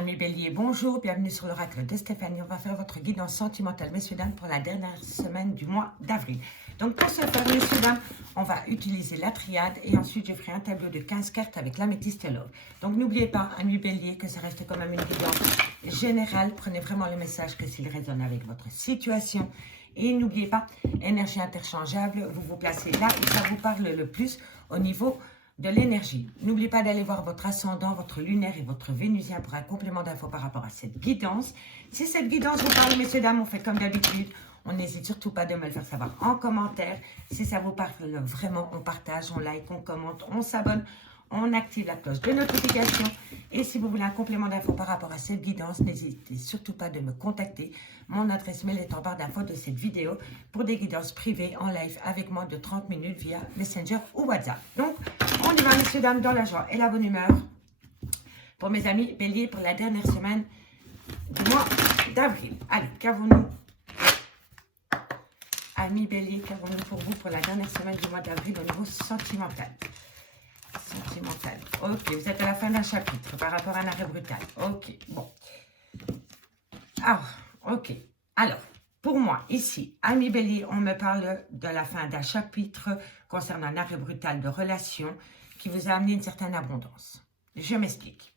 Amis Bélier, bonjour, bienvenue sur l'oracle de Stéphanie. On va faire votre guidance sentimentale, messieurs, dames, pour la dernière semaine du mois d'avril. Donc pour ce faire, messieurs, dames, on va utiliser la triade et ensuite je ferai un tableau de 15 cartes avec l'améthyste et l'or. Donc n'oubliez pas, amis Bélier, que ça reste quand même une guidance générale. Prenez vraiment le message que s'il résonne avec votre situation. Et n'oubliez pas, énergie interchangeable, vous vous placez là où ça vous parle le plus au niveau de l'énergie. N'oubliez pas d'aller voir votre ascendant, votre lunaire et votre vénusien pour un complément d'infos par rapport à cette guidance. Si cette guidance vous parle, messieurs, dames, on fait comme d'habitude. On n'hésite surtout pas de me le faire savoir en commentaire. Si ça vous parle vraiment, on partage, on like, on commente, on s'abonne, on active la cloche de notification. Et si vous voulez un complément d'infos par rapport à cette guidance, n'hésitez surtout pas de me contacter. Mon adresse mail est en barre d'infos de cette vidéo pour des guidances privées en live avec moi de 30 minutes via Messenger ou WhatsApp. Donc, on y va, messieurs, dames, dans la joie et la bonne humeur. Pour mes amis Bélier, pour la dernière semaine du mois d'avril. Allez, qu'avons-nous? Amis Bélier, qu'avons-nous pour vous pour la dernière semaine du mois d'avril au niveau sentimental? Sentimental. Ok, vous êtes à la fin d'un chapitre par rapport à un arrêt brutal. Ok, bon. Ah, ok. Alors, pour moi, ici, Amis Bélier, on me parle de la fin d'un chapitre concernant un arrêt brutal de relation qui vous a amené une certaine abondance. Je m'explique.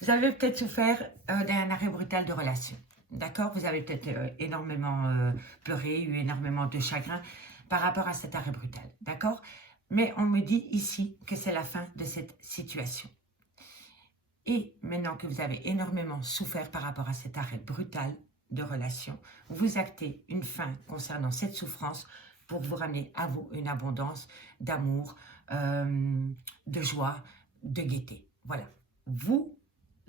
Vous avez peut-être souffert d'un arrêt brutal de relation. D'accord? Vous avez peut-être énormément pleuré, eu énormément de chagrin par rapport à cet arrêt brutal. D'accord? Mais on me dit ici que c'est la fin de cette situation. Et maintenant que vous avez énormément souffert par rapport à cet arrêt brutal de relation, vous actez une fin concernant cette souffrance pour vous ramener à vous une abondance d'amour, de joie, de gaieté. Voilà. Vous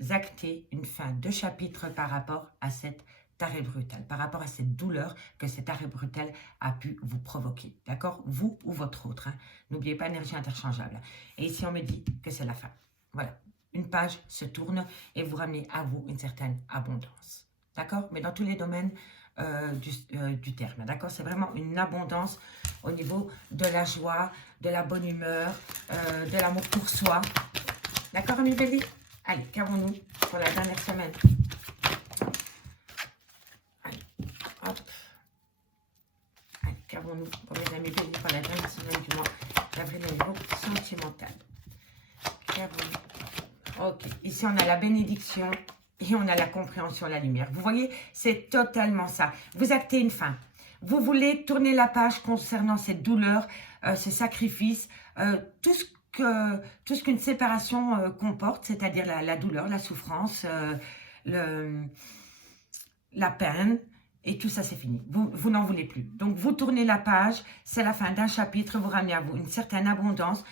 actez une fin de chapitre par rapport à cet arrêt brutal, par rapport à cette douleur que cet arrêt brutal a pu vous provoquer. D'accord? Vous ou votre autre. Hein? N'oubliez pas, énergie interchangeable. Et ici, on me dit que c'est la fin. Voilà. Une page se tourne et vous ramenez à vous une certaine abondance. D'accord? Mais dans tous les domaines du terme. D'accord? C'est vraiment une abondance au niveau de la joie, de la bonne humeur, de l'amour pour soi. D'accord, amis Bélier? Allez, qu'avons-nous pour la dernière semaine? Allez, hop. Allez, qu'avons-nous pour mes amis Bélier pour la dernière semaine du mois d'avril au niveau sentimental? Qu'avons-nous? Ok, ici on a la bénédiction et on a la compréhension, la lumière. Vous voyez, c'est totalement ça. Vous actez une fin. Vous voulez tourner la page concernant cette douleur, ce sacrifice, tout ce qu'une séparation comporte, c'est-à-dire la douleur, la souffrance, la peine, et tout ça c'est fini. Vous n'en voulez plus. Donc vous tournez la page, c'est la fin d'un chapitre, vous ramenez à vous une certaine abondance.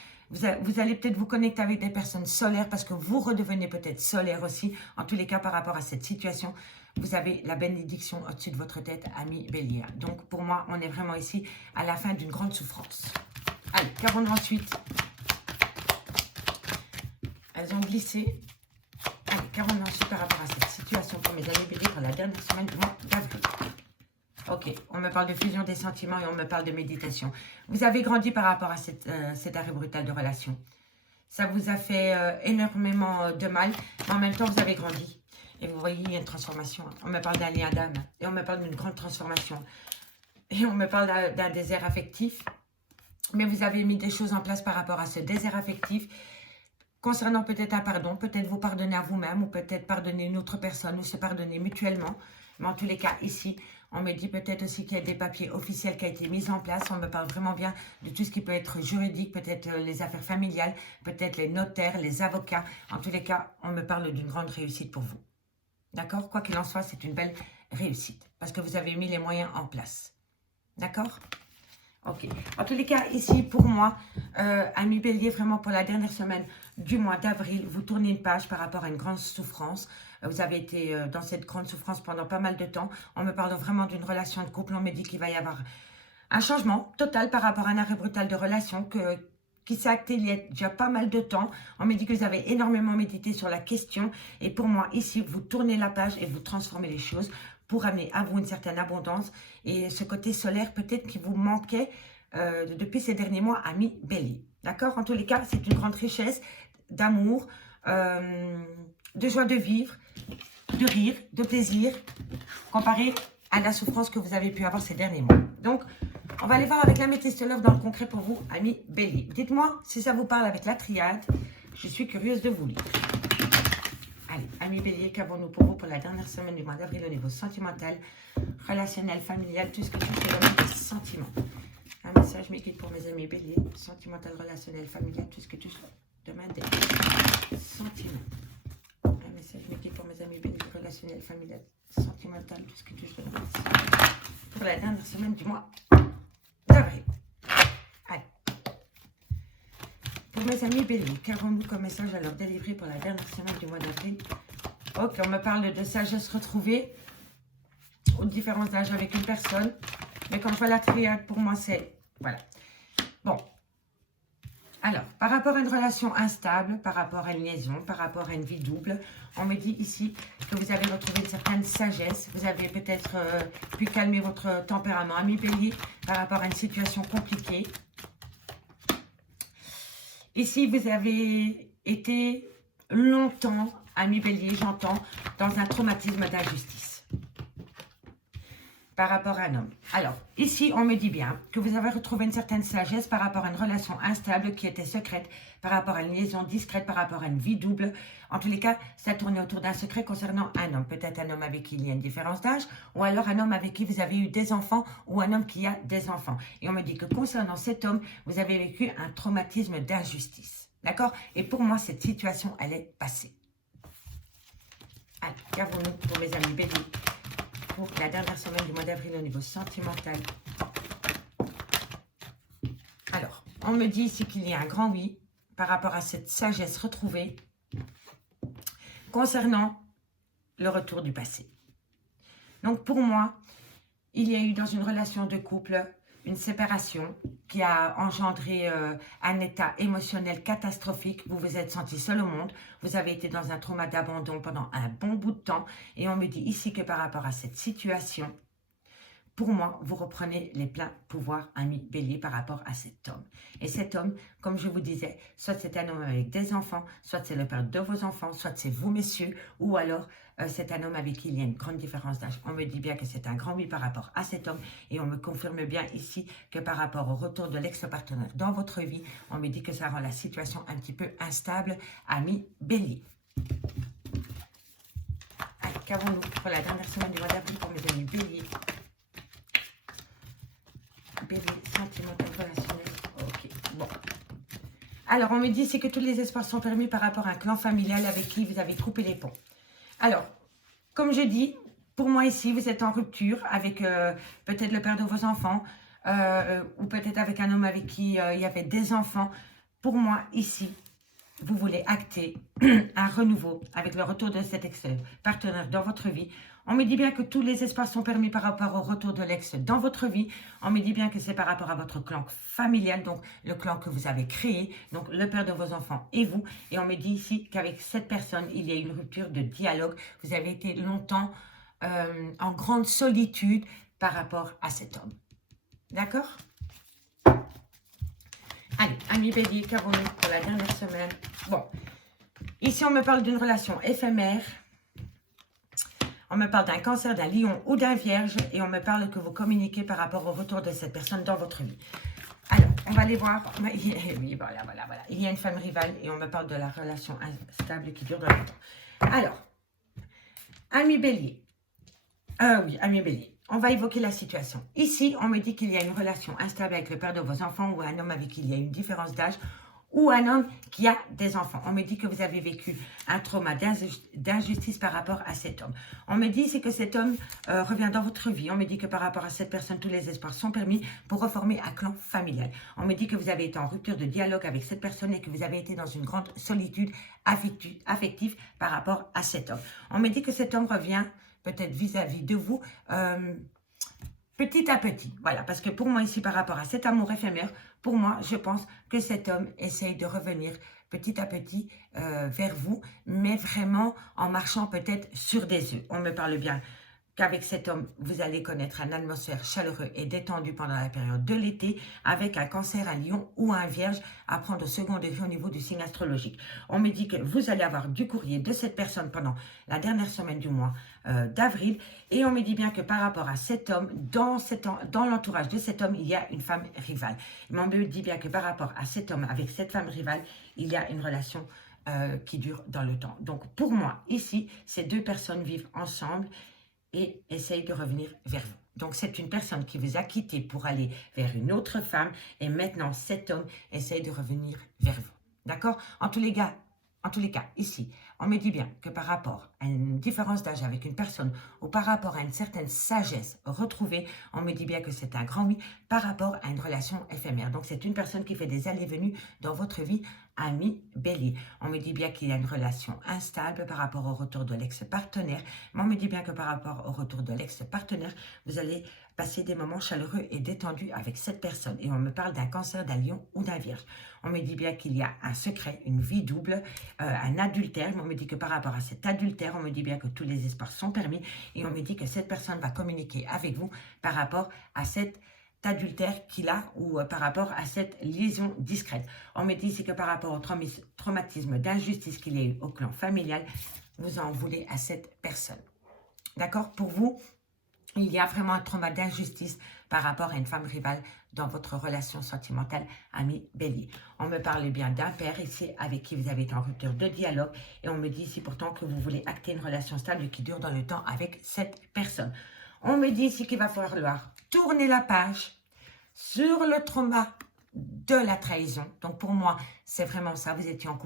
Vous allez peut-être vous connecter avec des personnes solaires parce que vous redevenez peut-être solaire aussi. En tous les cas, par rapport à cette situation, vous avez la bénédiction au-dessus de votre tête, amis Bélier. Donc pour moi, on est vraiment ici à la fin d'une grande souffrance. Allez, qu'avons-nous ensuite? Elles ont glissé. Allez, qu'avons-nous ensuite par rapport à cette situation pour mes amis Bélier pour la dernière semaine du mois d'avril? Ok, on me parle de fusion des sentiments et on me parle de méditation. Vous avez grandi par rapport à cet arrêt brutal de relation. Ça vous a fait énormément de mal, mais en même temps, vous avez grandi. Et vous voyez, il y a une transformation. On me parle d'un lien d'âme et on me parle d'une grande transformation. Et on me parle d'un désert affectif. Mais vous avez mis des choses en place par rapport à ce désert affectif. Concernant peut-être un pardon, peut-être vous pardonner à vous-même ou peut-être pardonner une autre personne ou se pardonner mutuellement. Mais en tous les cas, ici, on me dit peut-être aussi qu'il y a des papiers officiels qui ont été mis en place. On me parle vraiment bien de tout ce qui peut être juridique, peut-être les affaires familiales, peut-être les notaires, les avocats. En tous les cas, on me parle d'une grande réussite pour vous. D'accord? Quoi qu'il en soit, c'est une belle réussite parce que vous avez mis les moyens en place. D'accord? Ok. En tous les cas, ici, pour moi, amis Bélier, vraiment pour la dernière semaine du mois d'avril, vous tournez une page par rapport à une grande souffrance. Vous avez été dans cette grande souffrance pendant pas mal de temps. On me parle vraiment d'une relation de couple. On me dit qu'il va y avoir un changement total par rapport à un arrêt brutal de relation qui s'est acté il y a déjà pas mal de temps. On me dit que vous avez énormément médité sur la question. Et pour moi, ici, vous tournez la page et vous transformez les choses pour amener à vous une certaine abondance. Et ce côté solaire, peut-être qui vous manquait depuis ces derniers mois, amis Bélier. D'accord? En tous les cas, c'est une grande richesse d'amour, de joie de vivre, de rire, de plaisir, comparé à la souffrance que vous avez pu avoir ces derniers mois. Donc, on va aller voir avec l'améthyste love dans le concret pour vous, amis Bélier. Dites-moi si ça vous parle avec la triade. Je suis curieuse de vous lire. Allez, amis Bélier, qu'avons-nous pour vous pour la dernière semaine du mois d'avril au niveau sentimental, relationnel, familial, tout ce que tu fais dans les sentiments. Un message m'équipe pour mes amis Bélier, sentimental, relationnel, familial, tout ce que tu demandes des sentiments. Un message m'équipe pour mes amis Bélier, relationnel, familial, sentimental, tout ce que tu demandes pour la dernière semaine du mois d'avril. Allez. Pour mes amis Bélier, qu'avons-nous comme message à leur délivrer pour la dernière semaine du mois d'avril? Ok, on me parle de sagesse retrouvée, ou de différence d'âge avec une personne. Mais quand je vois la triade, pour moi, c'est... Voilà. Bon. Alors, par rapport à une relation instable, par rapport à une liaison, par rapport à une vie double, on me dit ici que vous avez retrouvé une certaine sagesse. Vous avez peut-être pu calmer votre tempérament, ami Bélier, par rapport à une situation compliquée. Ici, vous avez été longtemps, ami Bélier, j'entends, dans un traumatisme d'injustice par rapport à un homme. Alors, ici, on me dit bien que vous avez retrouvé une certaine sagesse par rapport à une relation instable qui était secrète, par rapport à une liaison discrète, par rapport à une vie double. En tous les cas, ça tournait autour d'un secret concernant un homme. Peut-être un homme avec qui il y a une différence d'âge, ou alors un homme avec qui vous avez eu des enfants, ou un homme qui a des enfants. Et on me dit que concernant cet homme, vous avez vécu un traumatisme d'injustice. D'accord? Et pour moi, cette situation, elle est passée. Allez, qu'avons-nous pour mes amis Bélier pour la dernière semaine du mois d'avril au niveau sentimental? Alors, on me dit ici qu'il y a un grand oui par rapport à cette sagesse retrouvée concernant le retour du passé. Donc, pour moi, il y a eu dans une relation de couple une séparation qui a engendré un état émotionnel catastrophique. Vous vous êtes senti seul au monde. Vous avez été dans un trauma d'abandon pendant un bon bout de temps. Et on me dit ici que par rapport à cette situation, pour moi, vous reprenez les pleins pouvoirs, ami Bélier, par rapport à cet homme. Et cet homme, comme je vous disais, soit c'est un homme avec des enfants, soit c'est le père de vos enfants, soit c'est vous, messieurs, ou alors c'est un homme avec qui il y a une grande différence d'âge. On me dit bien que c'est un grand oui par rapport à cet homme, et on me confirme bien ici que par rapport au retour de l'ex-partenaire dans votre vie, on me dit que ça rend la situation un petit peu instable, ami Bélier. Allez, qu'avons-nous pour la dernière semaine du mois d'avril pour mes amis Bélier? Bélier, sentimental, relationnel. Ok, bon. Alors, on me dit, c'est que tous les espaces sont permis par rapport à un clan familial avec qui vous avez coupé les ponts. Alors, comme je dis, pour moi ici, vous êtes en rupture avec peut-être le père de vos enfants ou peut-être avec un homme avec qui il y avait des enfants. Pour moi, ici, vous voulez acter un renouveau avec le retour de cet ex-partenaire dans votre vie. On me dit bien que tous les espaces sont permis par rapport au retour de l'ex dans votre vie. On me dit bien que c'est par rapport à votre clan familial, donc le clan que vous avez créé, donc le père de vos enfants et vous. Et on me dit ici qu'avec cette personne, il y a une rupture de dialogue. Vous avez été longtemps en grande solitude par rapport à cet homme. D'accord ? Allez, amis Bélier, qu'avons-nous pour la dernière semaine? Bon, ici on me parle d'une relation éphémère. On me parle d'un cancer, d'un lion ou d'un vierge. Et on me parle que vous communiquez par rapport au retour de cette personne dans votre vie. Alors, on va aller voir. Oui, voilà. Il y a une femme rivale et on me parle de la relation instable qui dure dans le temps. Alors, ami Bélier. Oui, ami Bélier. On va évoquer la situation. Ici, on me dit qu'il y a une relation instable avec le père de vos enfants ou un homme avec qui il y a une différence d'âge ou un homme qui a des enfants. On me dit que vous avez vécu un trauma d'injustice par rapport à cet homme. On me dit c'est que cet homme revient dans votre vie. On me dit que par rapport à cette personne, tous les espoirs sont permis pour reformer un clan familial. On me dit que vous avez été en rupture de dialogue avec cette personne et que vous avez été dans une grande solitude affective par rapport à cet homme. On me dit que cet homme revient peut-être vis-à-vis de vous petit à petit. Voilà, parce que pour moi ici, par rapport à cet amour éphémère, pour moi, je pense que cet homme essaye de revenir petit à petit vers vous, mais vraiment en marchant peut-être sur des œufs. On me parle bien qu'avec cet homme, vous allez connaître une atmosphère chaleureuse et détendue pendant la période de l'été, avec un cancer, un lion ou un vierge à prendre au second degré au niveau du signe astrologique. On me dit que vous allez avoir du courrier de cette personne pendant la dernière semaine du mois d'avril. Et on me dit bien que par rapport à cet homme, dans l'entourage de cet homme, il y a une femme rivale. Mais on me dit bien que par rapport à cet homme, avec cette femme rivale, il y a une relation qui dure dans le temps. Donc pour moi, ici, ces deux personnes vivent ensemble et essaye de revenir vers vous. Donc, c'est une personne qui vous a quitté pour aller vers une autre femme et maintenant, cet homme essaye de revenir vers vous. D'accord? En tous les cas, ici, on me dit bien que par rapport à une différence d'âge avec une personne ou par rapport à une certaine sagesse retrouvée, on me dit bien que c'est un grand oui par rapport à une relation éphémère. Donc, c'est une personne qui fait des allées-venues dans votre vie, ami Bélier. On me dit bien qu'il y a une relation instable par rapport au retour de l'ex-partenaire, mais on me dit bien que par rapport au retour de l'ex-partenaire, vous allez passer des moments chaleureux et détendus avec cette personne. Et on me parle d'un cancer, d'un lion ou d'un vierge. On me dit bien qu'il y a un secret, une vie double, un adultère. Mais on me dit que par rapport à cet adultère, on me dit bien que tous les espoirs sont permis. Et on me dit que cette personne va communiquer avec vous par rapport à cet adultère qu'il a ou par rapport à cette liaison discrète. On me dit ici que par rapport au traumatisme d'injustice qu'il y a eu au clan familial, vous en voulez à cette personne. D'accord? Pour vous, il y a vraiment un trauma d'injustice par rapport à une femme rivale dans votre relation sentimentale, ami Bélier. On me parle bien d'un père ici avec qui vous avez été en rupture de dialogue et on me dit ici pourtant que vous voulez acter une relation stable qui dure dans le temps avec cette personne. On me dit ici qu'il va falloir tourner la page sur le trauma de la trahison. Donc pour moi, c'est vraiment ça. Vous étiez en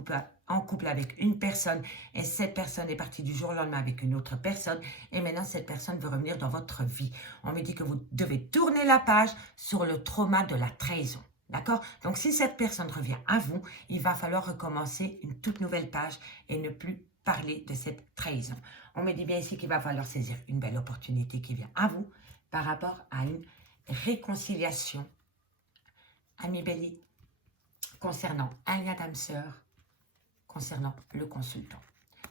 couple avec une personne et cette personne est partie du jour au lendemain avec une autre personne et maintenant cette personne veut revenir dans votre vie. On me dit que vous devez tourner la page sur le trauma de la trahison. D'accord? Donc si cette personne revient à vous, il va falloir recommencer une toute nouvelle page et ne plus parler de cette trahison. On me dit bien ici qu'il va falloir saisir une belle opportunité qui vient à vous par rapport à une réconciliation, ami Bélier, concernant un lien d'âme sœur, concernant le consultant.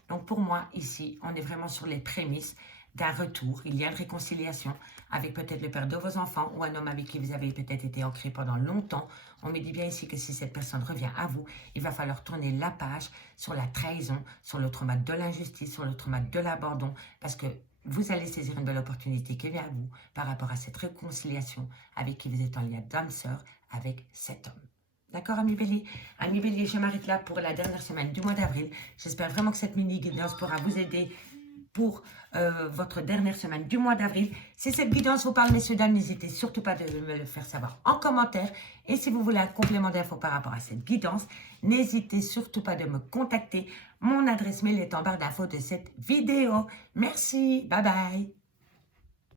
Donc pour moi, ici, on est vraiment sur les prémices d'un retour. Il y a une réconciliation avec peut-être le père de vos enfants ou un homme avec qui vous avez peut-être été ancré pendant longtemps. On me dit bien ici que si cette personne revient à vous, il va falloir tourner la page sur la trahison, sur le trauma de l'injustice, sur le trauma de l'abandon, parce que vous allez saisir une belle opportunité qui vient à vous par rapport à cette réconciliation avec qui vous êtes en lien d'âme sœur avec cet homme. D'accord, ami Bélier? Ami Bélier, je m'arrête là pour la dernière semaine du mois d'avril. J'espère vraiment que cette mini-guidance pourra vous aider pour votre dernière semaine du mois d'avril. Si cette guidance vous parle, messieurs, dames, n'hésitez surtout pas de me le faire savoir en commentaire. Et si vous voulez un complément d'infos par rapport à cette guidance, n'hésitez surtout pas de me contacter. Mon adresse mail est en barre d'infos de cette vidéo. Merci, bye bye.